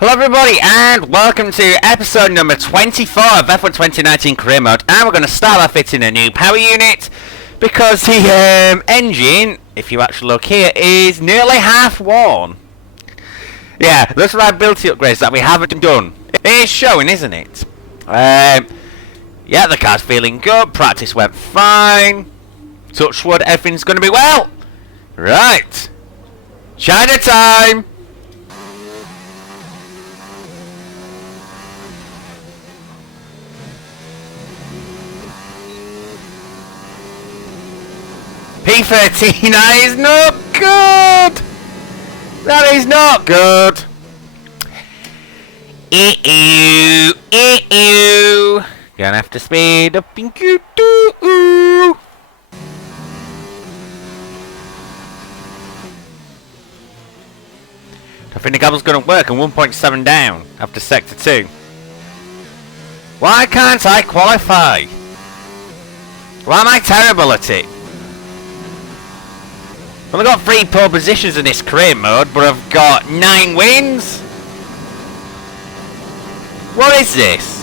Hello everybody and welcome to episode number 24 of F1 2019 Career Mode, and we're going to start by fitting a new power unit because the engine, if you actually look here, is nearly half worn. Yeah, those reliability upgrades that we haven't done. It is showing, isn't it? Yeah, the car's feeling good, practice went fine, touch wood, everything's going to be well. Right, China time! P13, that is not good! That is not good! Ew. Gonna have to speed up in Q2. I think the gabble's gonna work and 1.7 down after sector 2. Why can't I qualify? Why am I terrible at it? I've only got 3 pole positions in this career mode, but I've got 9 wins? What is this?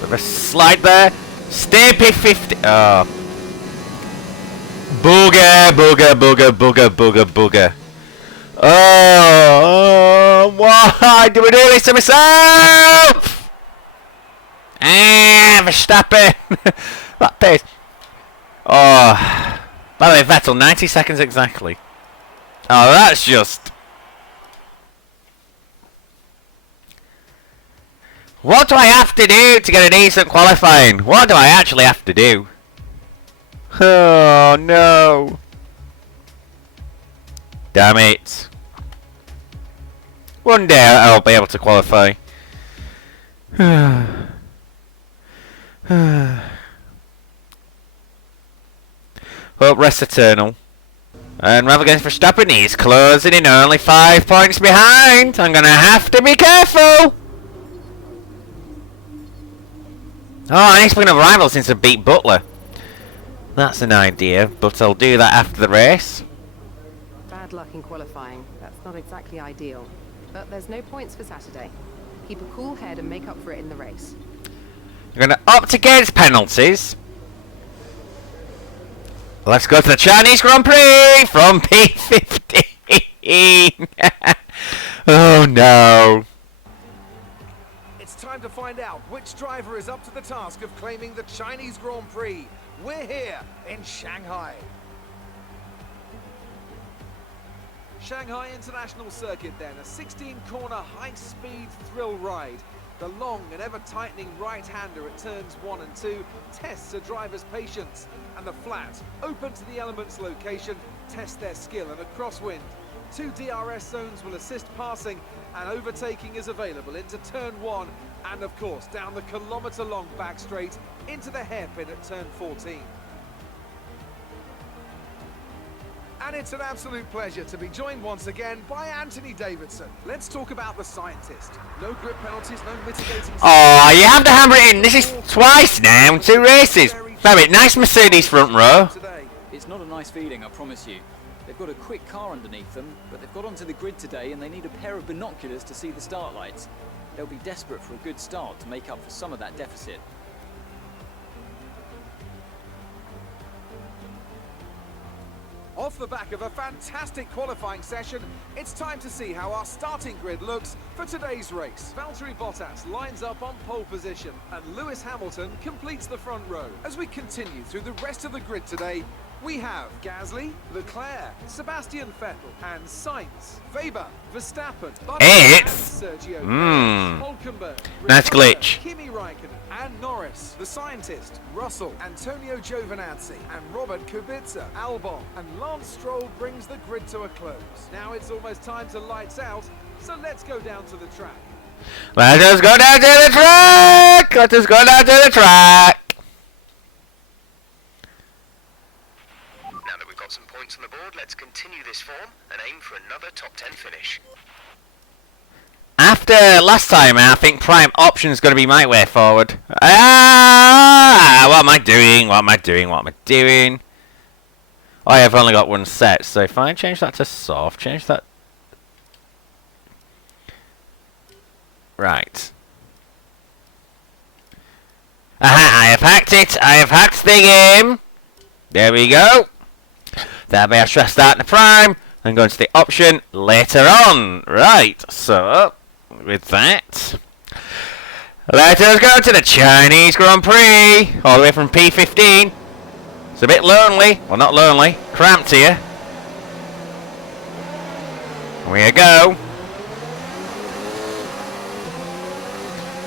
Bit of a slide there. Stay P50. Oh. Booger. Oh, why do we do this to myself? Verstappen. That pace. Oh. By the way, Vettel, 90 seconds exactly. Oh, that's just... What do I have to do to get a decent qualifying? What do I actually have to do? Oh no! Damn it! One day I'll be able to qualify. Hope rest eternal. And rather against Verstappen, he's closing in, only 5 points behind. I'm gonna have to be careful. Oh, I need to bring a rival since I beat Butler. That's an idea, but I'll do that after the race. Bad luck in qualifying. That's not exactly ideal. But there's no points for Saturday. Keep a cool head and make up for it in the race. I'm going to opt against penalties. Let's go to the Chinese Grand Prix from P15. Oh no. It's time to find out which driver is up to the task of claiming the Chinese Grand Prix. We're here in Shanghai. Shanghai International Circuit then, a 16-corner high-speed thrill ride. The long and ever-tightening right-hander at turns 1 and 2 tests a driver's patience, and the flat, open to the elements location, tests their skill in a crosswind. 2 DRS zones will assist passing, and overtaking is available into turn 1, and of course down the kilometre-long back straight into the hairpin at turn 14. And it's an absolute pleasure to be joined once again by Anthony Davidson. Let's talk about the scientist. No grip penalties, no mitigating... Oh, you have to hammer it in. This is twice now, 2 races. Very nice Mercedes front row. It's not a nice feeling, I promise you. They've got a quick car underneath them, but they've got onto the grid today and they need a pair of binoculars to see the start lights. They'll be desperate for a good start to make up for some of that deficit. Off the back of a fantastic qualifying session, it's time to see how our starting grid looks for today's race. Valtteri Bottas lines up on pole position and Lewis Hamilton completes the front row. As we continue through the rest of the grid today, we have Gasly, Leclerc, Sebastian Vettel and Sainz, Weber, Verstappen, It's Sergio Hulkenberg, nice glitch. Kimi Raikkonen and Norris, the scientist, Russell, Antonio Giovinazzi and Robert Kubica, Albon and Lance Stroll brings the grid to a close. Now it's almost time to lights out, so let's go down to the track. Let us go down to the track! Let us go down to the track! Now that we've got some points on the board, let's continue this form and aim for another top 10 finish. after last time, I think prime option is going to be my way forward. Ah! What am I doing? What am I doing? What am I doing? I have only got one set, so if I change that to soft, change that... Right. Aha, I have hacked it. I have hacked the game. There we go. That way I shall start the prime and go into the option later on. Right, so with that, let us go to the Chinese Grand Prix, all the way from P15. It's a bit lonely. Well, not lonely. Cramped here. Here we go.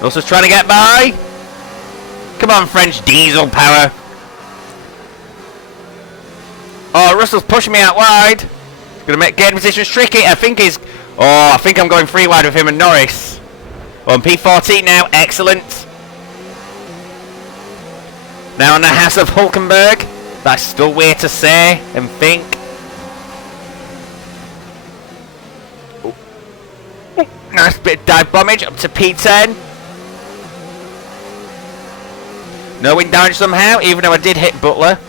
Russell's trying to get by. Come on, French diesel power. Oh, Russell's pushing me out wide. It's going to make game positions tricky. I think he's... Oh, I think I'm going 3 wide with him and Norris. On P14 now. Excellent. Now on the House of Hulkenberg. That's still weird to say and think. Ooh. Nice bit of dive bombage up to P10. No wind damage somehow, even though I did hit Butler.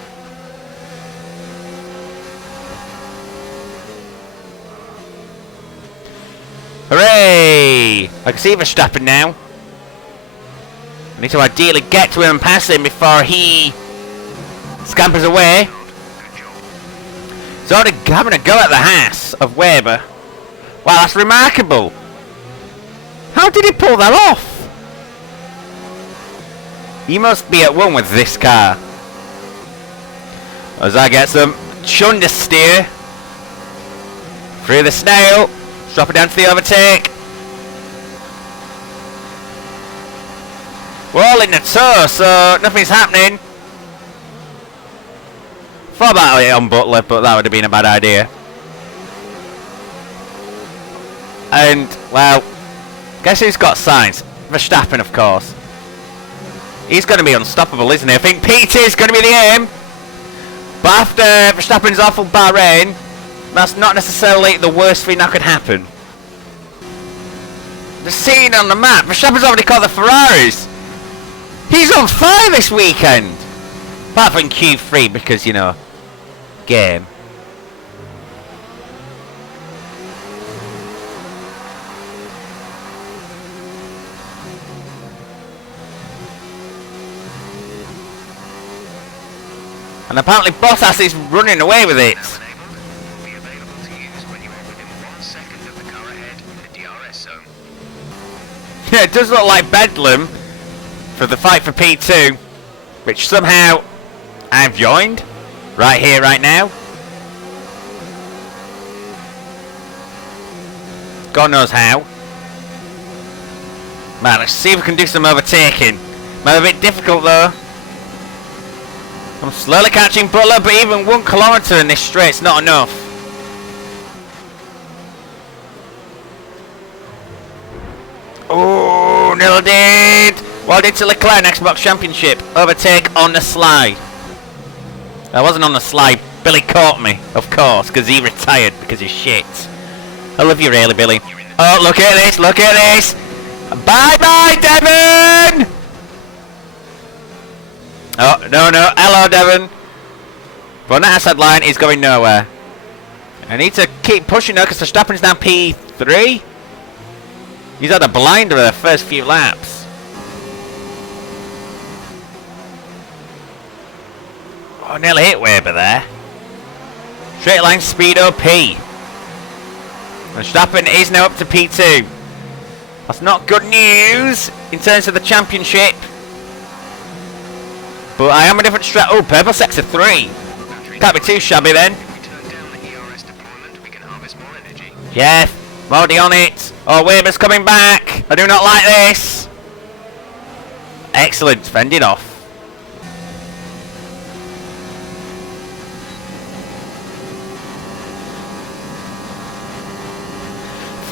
Hooray! I can see Verstappen now. I need to ideally get to him and pass him before he scampers away. He's already having a go at the Haas of Weber. Wow, that's remarkable. How did he pull that off? He must be at one with this car. As I get some chunder steer through the snail, drop it down to the overtake. We're all in the tow, so nothing's happening. Thought about it on Butler, but that would have been a bad idea. And, well, guess who's got signs? Verstappen, of course. He's going to be unstoppable, isn't he? I think P2 is going to be the aim. But after Verstappen's awful Bahrain, that's not necessarily the worst thing that could happen. The scene on the map, Verstappen's already caught the Ferraris. He's on fire this weekend. Apart from Q3, because, you know, game. And apparently Bottas is running away with it. Be available to use when you're within 1 second of the car ahead in the DRS zone. Yeah, it does look like Bedlam for the fight for P2, which somehow I've joined right here, right now. God knows how. Man, let's see if we can do some overtaking. Might be a bit difficult though. I'm slowly catching Butler, but even 1 kilometre in this straight's not enough. Oh, nailed it! Well done to Leclerc, Xbox Championship. Overtake on the slide. I wasn't on the slide. Billy caught me, of course, because he retired because he's shit. I love you really, Billy. Oh, look at this, look at this! Bye-bye, Devon! Oh, no, no. Hello, Devon. But on that outside line, he's going nowhere. I need to keep pushing though, because Verstappen's now P3. He's had a blinder the first few laps. Oh, nearly hit Weber there. Straight line speed OP. Verstappen is now up to P2. That's not good news in terms of the championship. But I am a different strat. Oh, purple sector 3. Can't be too shabby then. If we turn down the ERS deployment, we can harvest more energy. Yeah, Modi on it. Oh, Weber's coming back. I do not like this. Excellent, fended off.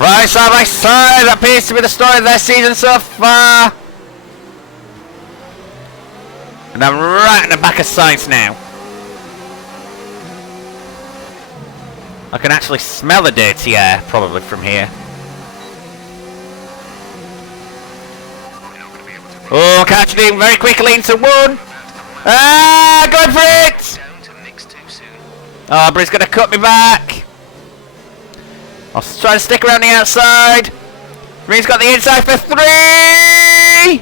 Right side by side, that appears to be the story of their season so far. And I'm right in the back of Sainz now. I can actually smell the dirty air, probably from here. Oh, catching him very quickly into one. Ah, going for it. Down to mix too soon. Oh, but he's going to cut me back. I'll try to stick around the outside. Reed's got the inside for 3.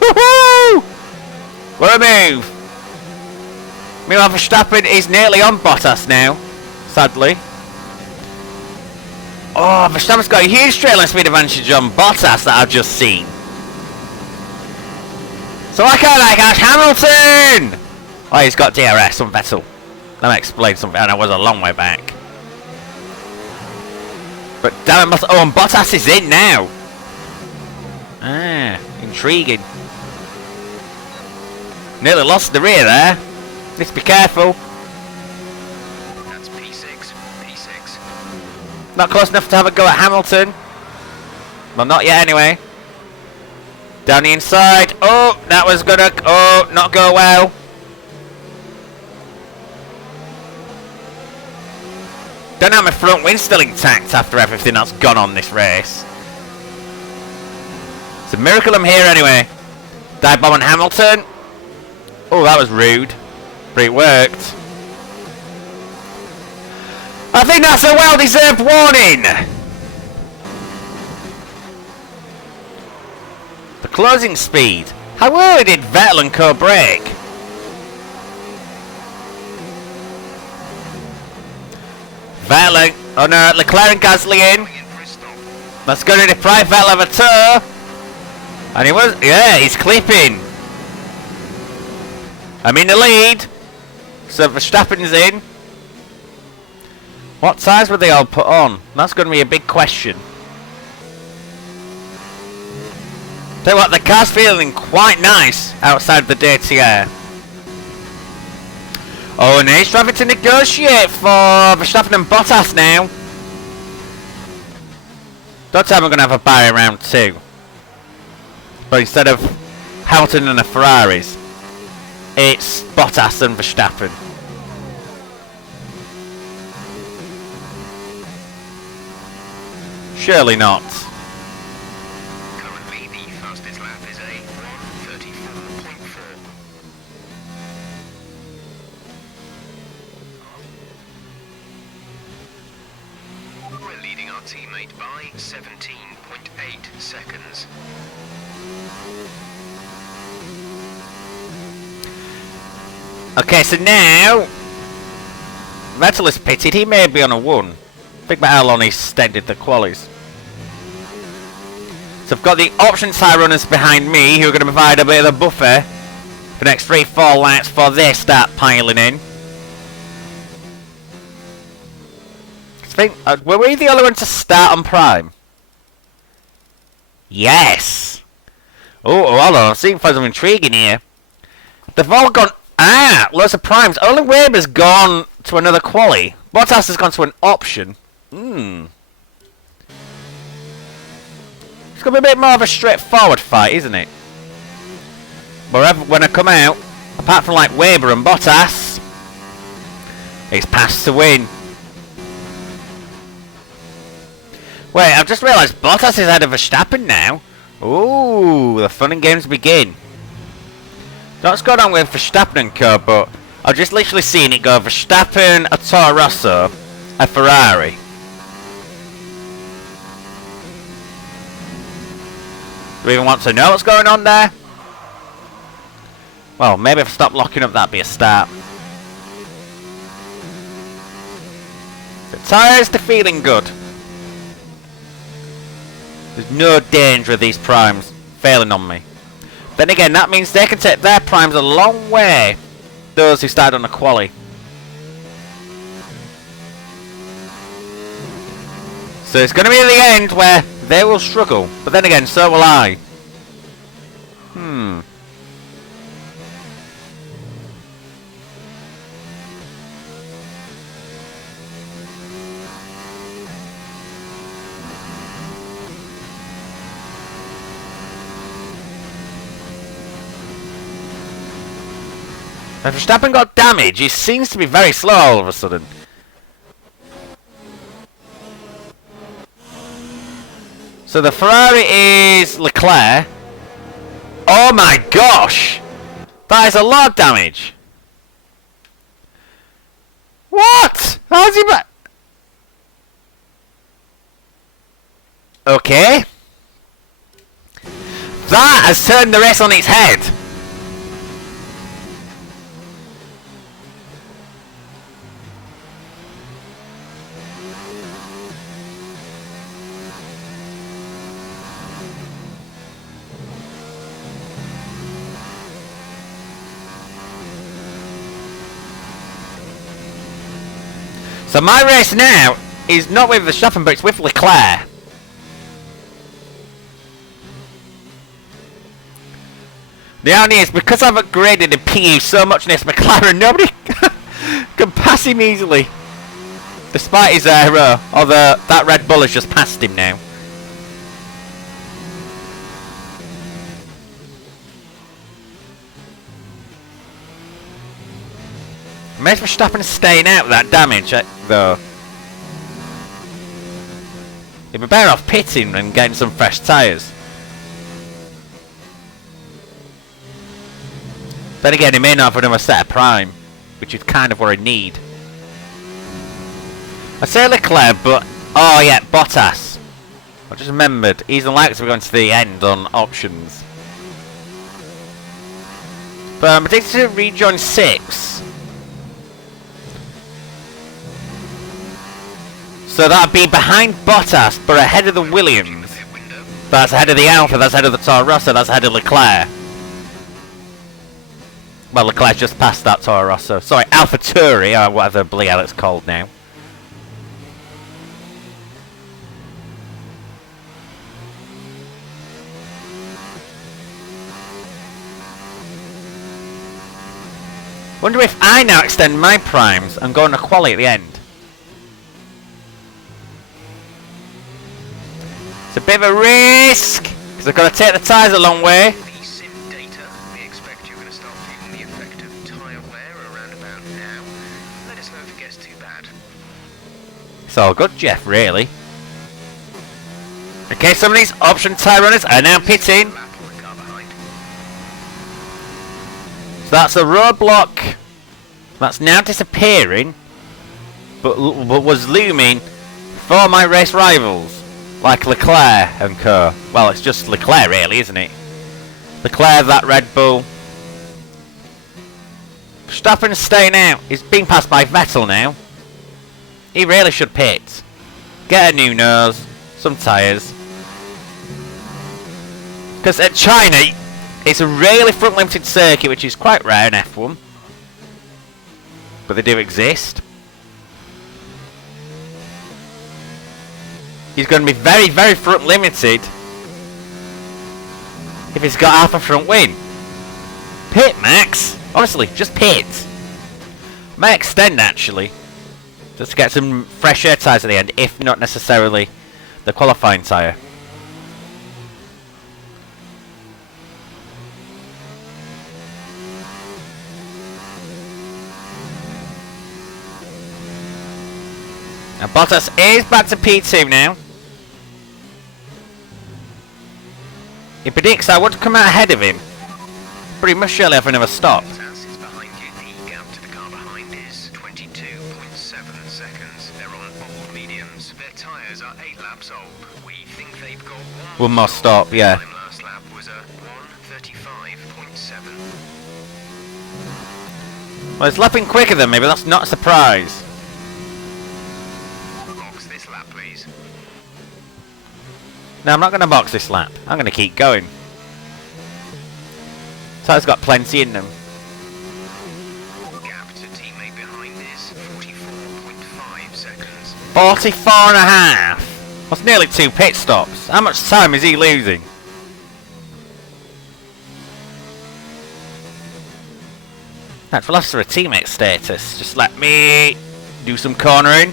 Woohoo! What a move. Meanwhile, Verstappen is nearly on Bottas now, sadly. Oh, Verstappen's got a huge straight line speed advantage on Bottas that I've just seen. So I can't catch Hamilton! Oh, he's got DRS on Vettel. That explains something, and I was a long way back. But damn it, oh, and Bottas is in now. Ah, intriguing. Nearly lost the rear there. Need to be careful. That's P6. P6. Not close enough to have a go at Hamilton. Well, not yet anyway. Down the inside. Oh, that was gonna, oh, not go well. Don't have my front wing still intact after everything that's gone on this race. It's a miracle I'm here anyway. Dive bomb on Hamilton. Oh, that was rude. But it worked. I think that's a well-deserved warning. The closing speed. How early did Vettel and Co brake? Vettel, oh no, Leclerc and Gasly in. Going in for a stop. That's going to deprive Vettel of a tour. And he was, yeah, he's clipping. I'm in the lead. So Verstappen's in. What tyres were they all put on? That's going to be a big question. Tell you what, the car's feeling quite nice outside the dirty air. Oh, and he's trying to negotiate for Verstappen and Bottas now. Don't tell me I'm going to have a barrier round 2. But instead of Hamilton and the Ferraris, it's Bottas and Verstappen. Surely not. Currently, the fastest lap is a 1:34.4. We're leading our teammate by 17.8 seconds. Okay, so now Vettel is pitted. He may be on a 1. Think about how long he extended the qualies. So I've got the option tyre runners behind me who are going to provide a bit of a buffer for the next 3-4 laps before they start piling in. I think, were we the only one to start on prime? Yes! Oh, hold on, I'm seeing something intriguing here. They've all gone, loads of primes. Only Weber's gone to another quali. Bottas has gone to an option. It's going to be a bit more of a straightforward fight, isn't it? Wherever, when I come out, apart from like Weber and Bottas, it's pass to win. Wait, I've just realised Bottas is ahead of Verstappen now. Ooh, the fun and games begin. Not what's going on with Verstappen and Co, but I've just literally seen it go Verstappen, a Toro Rosso, a Ferrari. Do we even want to know what's going on there? Well, maybe if I stop locking up, that'd be a start. The tyres are feeling good. There's no danger of these primes failing on me. Then again, that means they can take their primes a long way. Those who started on the quali. So it's going to be at the end where they will struggle. But then again, so will I. If Verstappen got damage, he seems to be very slow all of a sudden. So the Ferrari is Leclerc. Oh my gosh! That is a lot of damage. What? How's he back? Okay. That has turned the race on its head. So my race now is not with Verstappen, but it's with Leclerc. The irony is, because I've upgraded the PU so much in this McLaren, nobody can pass him easily. Despite his error, although that Red Bull has just passed him now. Maybe Verstappen staying out with that damage, though. He'd be better off pitting and getting some fresh tyres. Then again, he may not have another set of prime, which is kind of what I need. I say Leclerc, but... oh yeah, Bottas. I just remembered, he's unlikely to be going to the end on options. But I'm predicted to rejoin 6. So that'd be behind Bottas, but ahead of the Williams. That's ahead of the Alfa, that's ahead of the Toro Rosso, that's ahead of Leclerc. Well, Leclerc just passed that Toro Rosso. Sorry, Alpha Tauri, or whatever bloody hell it's called now. Wonder if I now extend my primes and go on a quali at the end. It's a bit of a risk, because I've got to take the tyres a long way. The sim data, we expect you're going to start feeling the effect of tyre wear around about now. Let us know if it gets too bad. It's all good, Jeff, really. Okay, some of these option tyre runners are now pitting. Lap on the car behind. So that's a roadblock that's now disappearing, but was looming for my race rivals. Like Leclerc and co. Well, it's just Leclerc really, isn't it? Leclerc, that Red Bull. Verstappen's staying out. He's being passed by Vettel now. He really should pit. Get a new nose. Some tyres. Because at China, it's a really front limited circuit, which is quite rare in F1. But they do exist. He's going to be very, very front limited if he's got half a front wing. Pit, Max. Honestly, just pit. May extend, actually. Just to get some fresh air tyres at the end, if not necessarily the qualifying tyre. And Bottas is back to P2 now. He predicts I would come out ahead of him, but he must surely have another stop. Bottas is behind you. The gap to the car behind is 22.7 seconds. They're on old mediums. Their tyres are 8 laps old. We think they've got One more stop, yeah. Time last lap was a 1:35.7. Well, it's lapping quicker than me, but that's not a surprise. Box this lap, please. No, I'm not going to box this lap. I'm going to keep going. Tyres got plenty in them. Gap to teammate behind is 44.5 seconds. 44 and a half. That's nearly 2 pit stops. How much time is he losing? That's for a teammate status. Just let me do some cornering.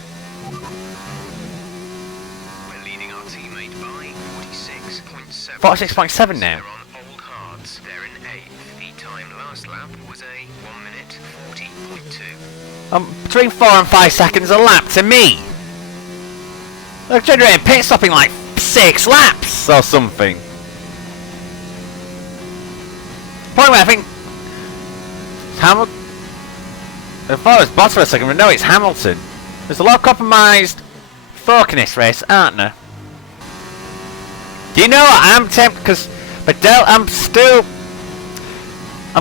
We're leading our teammate by 46.7. 46.7 now. They're on old hards. They're in 8th. The time last lap was a 1:40.2. Between 4 and 5 seconds a lap to me. They're generating pit stopping like 6 laps or something. point where I think Hamilton. I thought it was Bottas for a second, but no, it's Hamilton. There's a lot of compromised folk in this race, aren't there? Do you know what? I'm tempted because I'm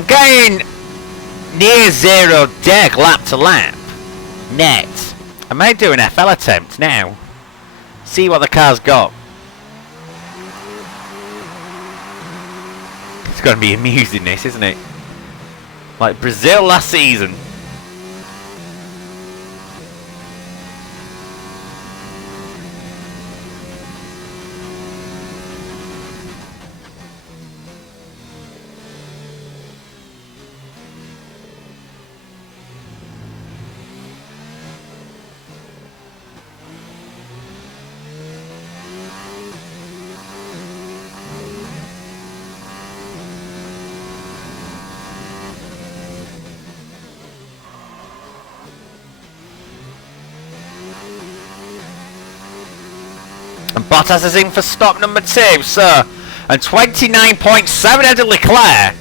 getting near zero deg lap to lap net. I might do an FL attempt now. See what the car's got. It's going to be amusing, this, isn't it? Like Brazil last season. And Bottas is in for stop number 2, so, and 29.7 ahead of Leclerc.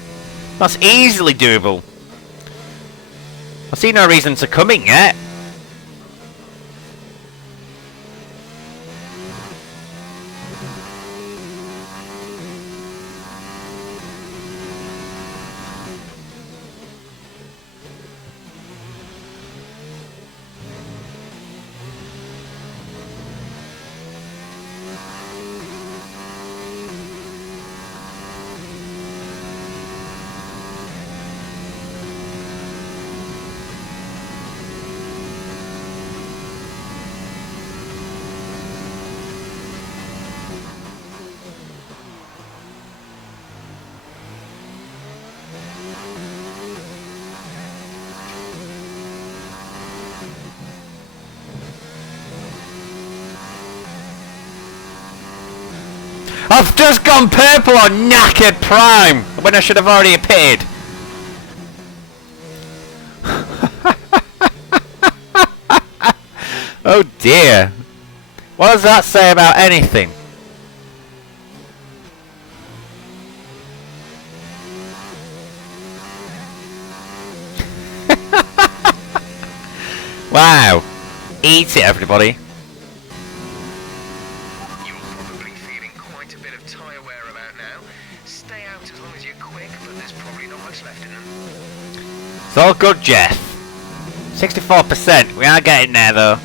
That's easily doable. I see no reason to come in yet. I've just gone purple on knackered prime when I should have already appeared. Oh dear. What does that say about anything? Wow. Eat it, everybody. It's all good, Jeff. 64%. We are getting there, though.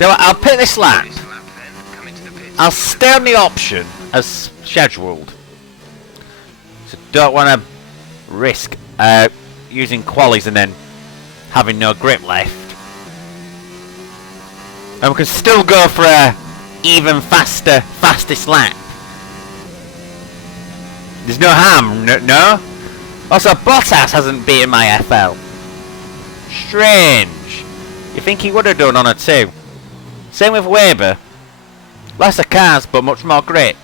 I'll pick this lap. I'll stay on the option as scheduled. So don't want to risk using qualies and then having no grip left. And we can still go for a even faster, fastest lap. There's no harm, no? Also, Bottas hasn't beaten my FL. Strange. You think he would have done on a 2? Same with Weber. Lesser cars, but much more grip.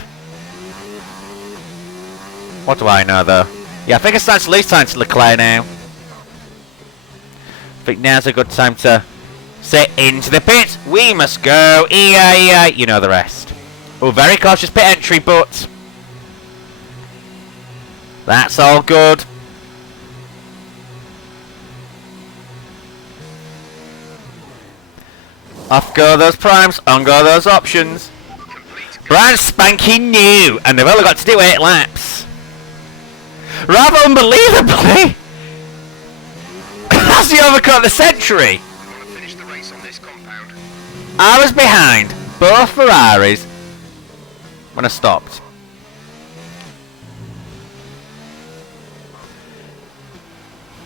What do I know, though? Yeah, I think it's starting to lose time to Leclerc now. I think now's a good time to say into the pits. We must go. EA, you know the rest. Oh, very cautious pit entry, but that's all good. Off go those primes, on go those options. Brand spanking new, and they've only got to do 8 laps. Rather unbelievably, that's the overcut of the century. I was behind both Ferraris when I stopped.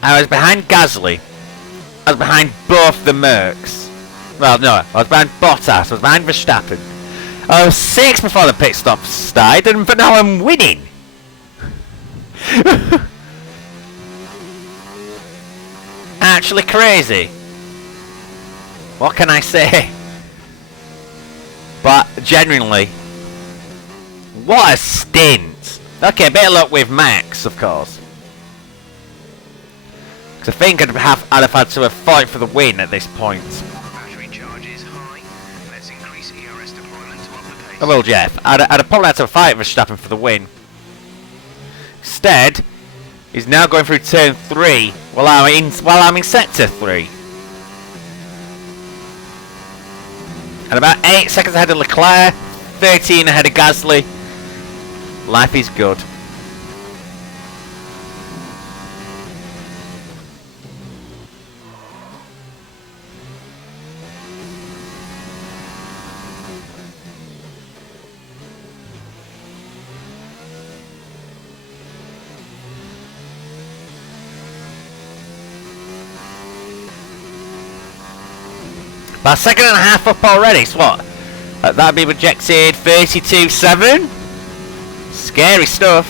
I was behind Gasly. I was behind both the Mercs. Well, no, I was behind Bottas. I was behind Verstappen. I was 6 before the pit stop started, but now I'm winning. Actually crazy. What can I say? But genuinely, what a stint. Okay, a bit of luck with Max, of course. Because I think I'd have had to have fought for the win at this point. Battery charge is high. Let's increase ERS deployment to up the pace. I will, Jeff. I'd have probably had to fight Verstappen for the win. Instead, he's now going through turn 3 while I'm in sector 3. And about 8 seconds ahead of Leclerc, 13 ahead of Gasly. Life is good. About a second and a half up already, so what? That'd be rejected 32.7. Scary stuff.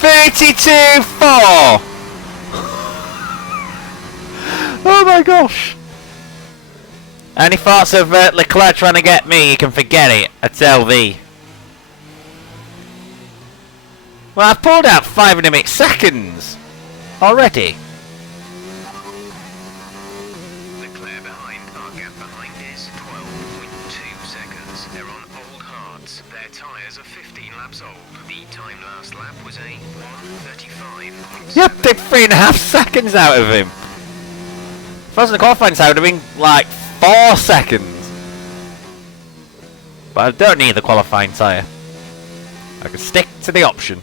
$32.4. Oh my gosh. Any thoughts of Leclerc trying to get me? You can forget it. I tell thee. Well, I've pulled out 5 seconds already. Leclerc behind. Our gap behind is 12.2 seconds. They're on old hards. Their tyres are 15 laps old. The time last lap was a 1:35.7. Yep, took 3.5 seconds out of him. If I wasn't the qualifying time, it would have been like 4 seconds. But I don't need the qualifying tyre. I can stick to the option.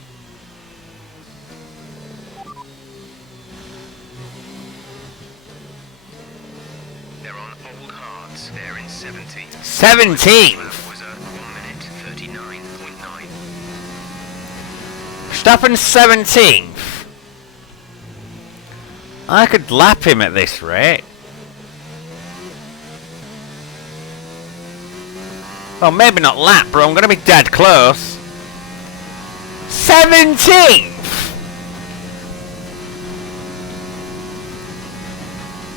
They're on old hards. They're in 17th. 17th! Was a 1:39.9. Verstappen's 17th. I could lap him at this rate. Well, maybe not lap, but I'm going to be dead close. 17th!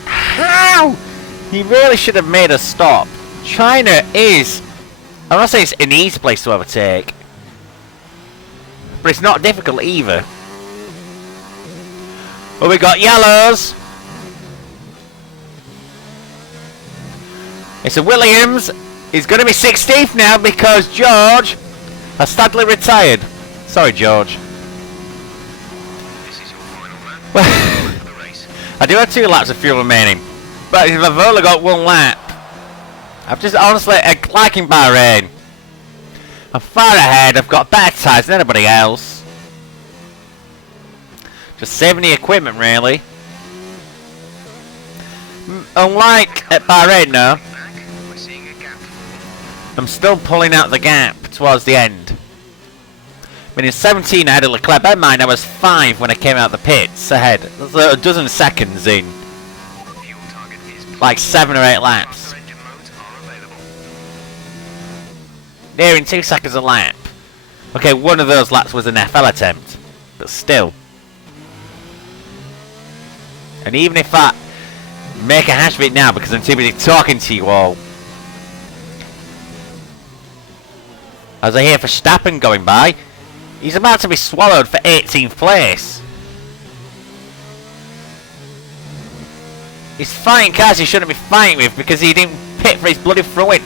How? He really should have made a stop. China is... I'm not saying it's an easy place to overtake. But it's not difficult either. Well, we got yellows. It's a Williams. He's going to be 16th now because George has sadly retired. Sorry, George. This is your final lap Well, for the race. I do have 2 laps of fuel remaining. But I've only got 1 lap. I've just honestly, like in Bahrain, I'm far ahead. I've got better tyres than anybody else. Just saving the equipment, really. Unlike at Bahrain, no. Back, we're seeing a gap. I'm still pulling out the gap towards the end. I mean, in 17 ahead of Leclerc. Bear in mind, I was 5 when I came out the pits ahead. That's a dozen seconds in. Fuel target is Like 7 or 8 laps. faster engine modes are available. Nearing 2 seconds a lap. Okay, one of those laps was an FL attempt. But still. And even if I make a hash of it now because I'm too busy talking to you all. As I hear Verstappen going by, he's about to be swallowed for 18th place. He's fighting cars he shouldn't be fighting with because he didn't pit for his bloody throw-in.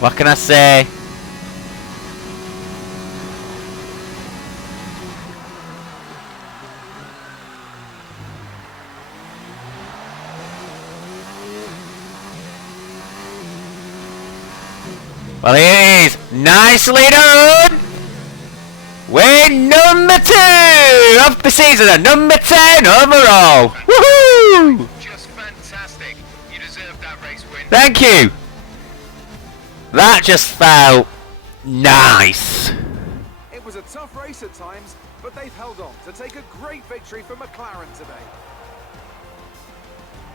What can I say? Well, it is nicely done. We're number 2 of the season and number 10 overall. Woohoo! Just fantastic. You deserve that race win. Thank you. That just felt nice. It was a tough race at times, but they've held on to take a great victory for McLaren today.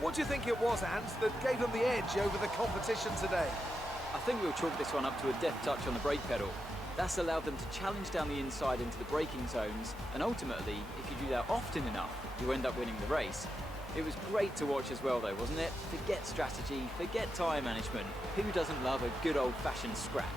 What do you think it was, Ant, that gave them the edge over the competition today? I think we'll chalk this one up to a deft touch on the brake pedal. That's allowed them to challenge down the inside into the braking zones, and ultimately, if you do that often enough, you end up winning the race. It was great to watch as well though, wasn't it? Forget strategy, forget tyre management. Who doesn't love a good old-fashioned scrap?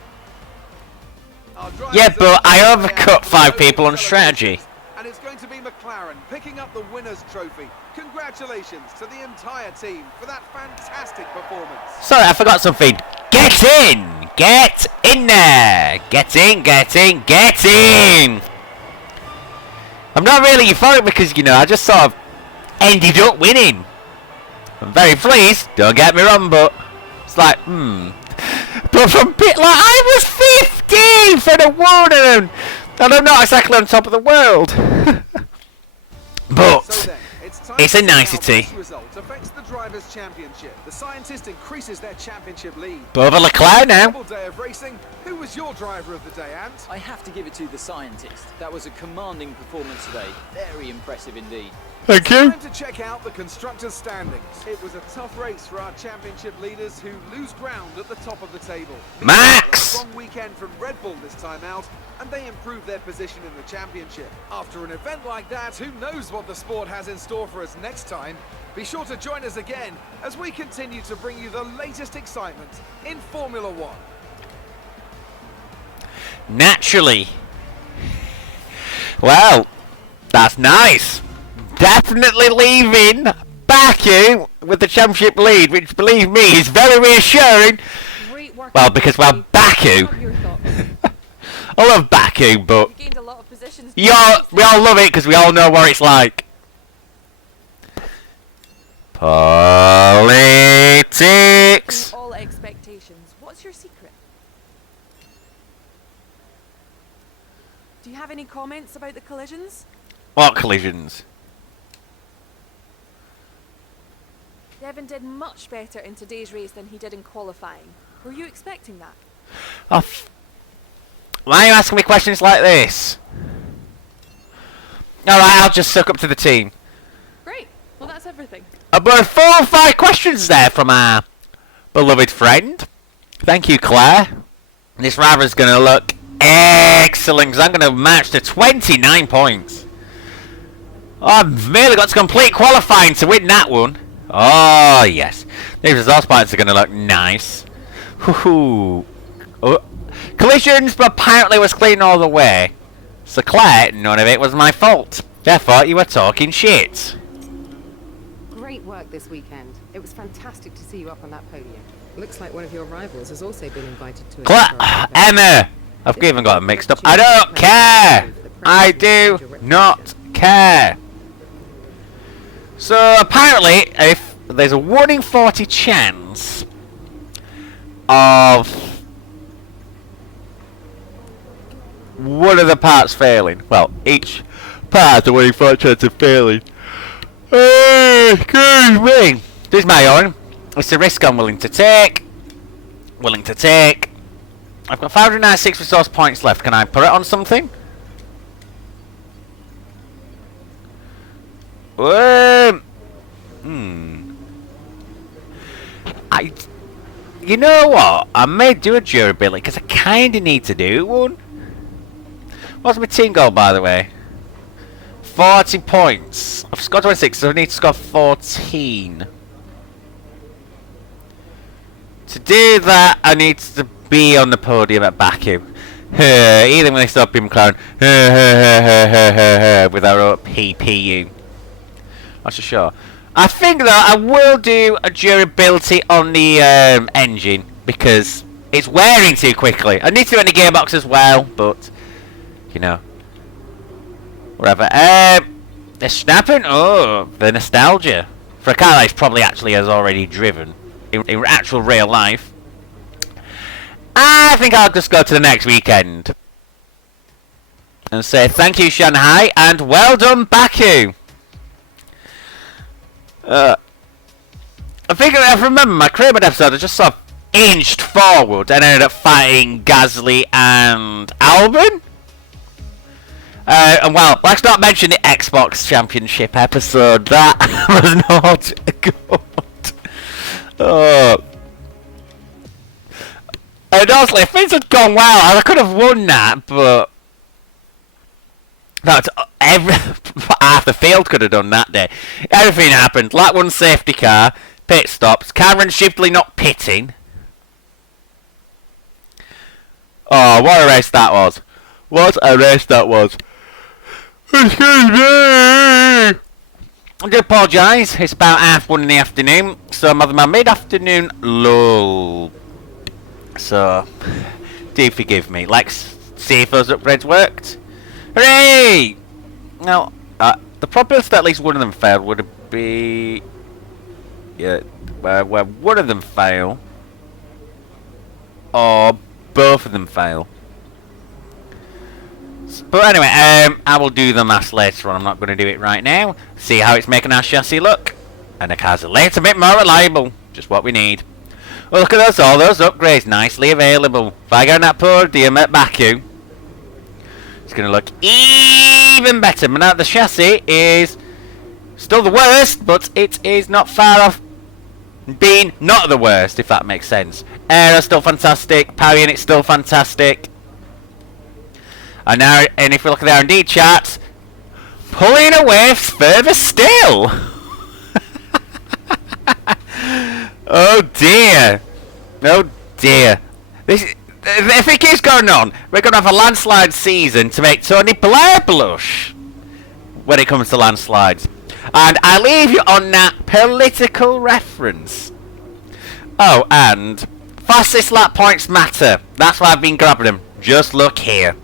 Yeah, but I overcut 5 people on strategy. And it's going to be McLaren picking up the winner's trophy. Congratulations to the entire team for that fantastic performance. Sorry, I forgot something. Get in! Get in there! Get in, get in, get in! I'm not really euphoric because, you know, I just sort of ended up winning. I'm very pleased, don't get me wrong, but it's like, But from pit, like, I was 15 for the one, and I'm not exactly on top of the world. But So then, time it's a to see how nicety. this result affects the Drivers' Championship. The scientist increases their championship lead. But over Leclerc now. Double day of racing. Who was your driver of the day, Ant? I have to give it to the scientist. That was a commanding performance today. Very impressive indeed. Thank you. Time to check out the constructors' standings. It was a tough race for our championship leaders who lose ground at the top of the table. Max! A strong weekend from Red Bull this time out, and they improve their position in the championship. After an event like that, who knows what the sport has in store for us next time? Be sure to join us again as we continue to bring you the latest excitement in Formula One. Naturally. Well, that's nice. Definitely leaving Baku with the championship lead, which, believe me, is very reassuring. Great work. Well, because, well, Baku. What are your thoughts? I love Baku, but You gained a lot of positions. we all love it because we all know what it's like. Politics. All expectations. What's your secret? Do you have any comments about the collisions? What collisions? Devon did much better in today's race than he did in qualifying. Were you expecting that? Oh, why are you asking me questions like this? Alright, I'll just suck up to the team. Great. Well, that's everything. About 4 or 5 questions there from our beloved friend. Thank you, Claire. This driver's going to look excellent because I'm going to match to 29 points. I've merely got to complete qualifying to win that one. Oh, yes. These resource points are going to look nice. Woohoo. Oh. Collisions, but apparently was clean all the way. So, Claire, none of it was my fault. Therefore, you were talking shit. Great work this weekend. It was fantastic to see you up on that podium. Looks like one of your rivals has also been invited to Emma! I've even got it mixed up. I don't care! I do not care. So apparently, if there's a 1 in 40 chance of one of the parts failing, well, each part has a 1 in 40 chance of failing. Excuse me. This is my own. It's a risk I'm willing to take. I've got 596 resource points left. Can I put it on something? You know what? I may do a durability because I kind of need to do one. What's my team goal, by the way? 40 points. I've scored 26, so I need to score 14. To do that, I need to be on the podium at Baku. Either when they stop him McLaren with our PPU. That's for sure. I think though I will do a durability on the engine because it's wearing too quickly. I need to do it in the gearbox as well, but you know, whatever. They're snapping. Oh, the nostalgia for a car that probably actually has already driven in actual real life. I think I'll just go to the next weekend and say thank you, Shanghai, and well done, Baku. I think if I remember my career mode episode, I just sort of inched forward and ended up fighting Gasly and Albon. And well, let's not mention the Xbox Championship episode. That was not good. And honestly, if things had gone well, I could have won that, but That's half the field could have done that day. Everything happened. Lap 1 safety car, pit stops, Cameron Shifley not pitting. Oh, what a race that was. What a race that was. Excuse me. I do apologise. It's about 1:30 in the afternoon, so I'm having my mid-afternoon lull. So, do forgive me. Let's see if those upgrades worked. Hooray! Now, the probability that at least one of them failed would be... Yeah, where one of them fail, or both of them fail. But anyway, I will do the maths later on. I'm not going to do it right now. See how it's making our chassis look. And the car's a little bit more reliable. Just what we need. Well, look at those, all those upgrades nicely available. If I go on that podium at Baku, it's going to look even better. But now the chassis is still the worst, but it is not far off being not the worst, if that makes sense. Aero's still fantastic. Power unit's still fantastic. And now, and if we look at the R&D charts, pulling away further still. Oh dear. Oh dear. If it keeps going on, we're going to have a landslide season to make Tony Blair blush when it comes to landslides. And I leave you on that political reference. Oh, and fastest lap points matter. That's why I've been grabbing them. Just look here.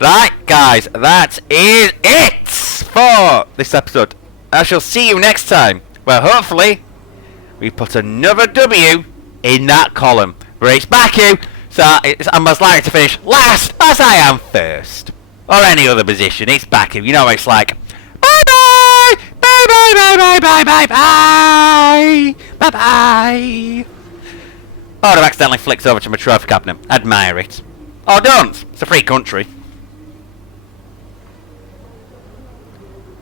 Right, guys, that is it for this episode. I shall see you next time, where hopefully we put another W in that column. Where it's Baku, so I'm as likely to finish last as I am first. Or any other position, it's Baku. You know what it's like. Bye-bye! Bye-bye, bye-bye, bye-bye! Bye-bye! Oh, I've accidentally flicked over to my trophy cabinet. Admire it. Or don't. It's a free country.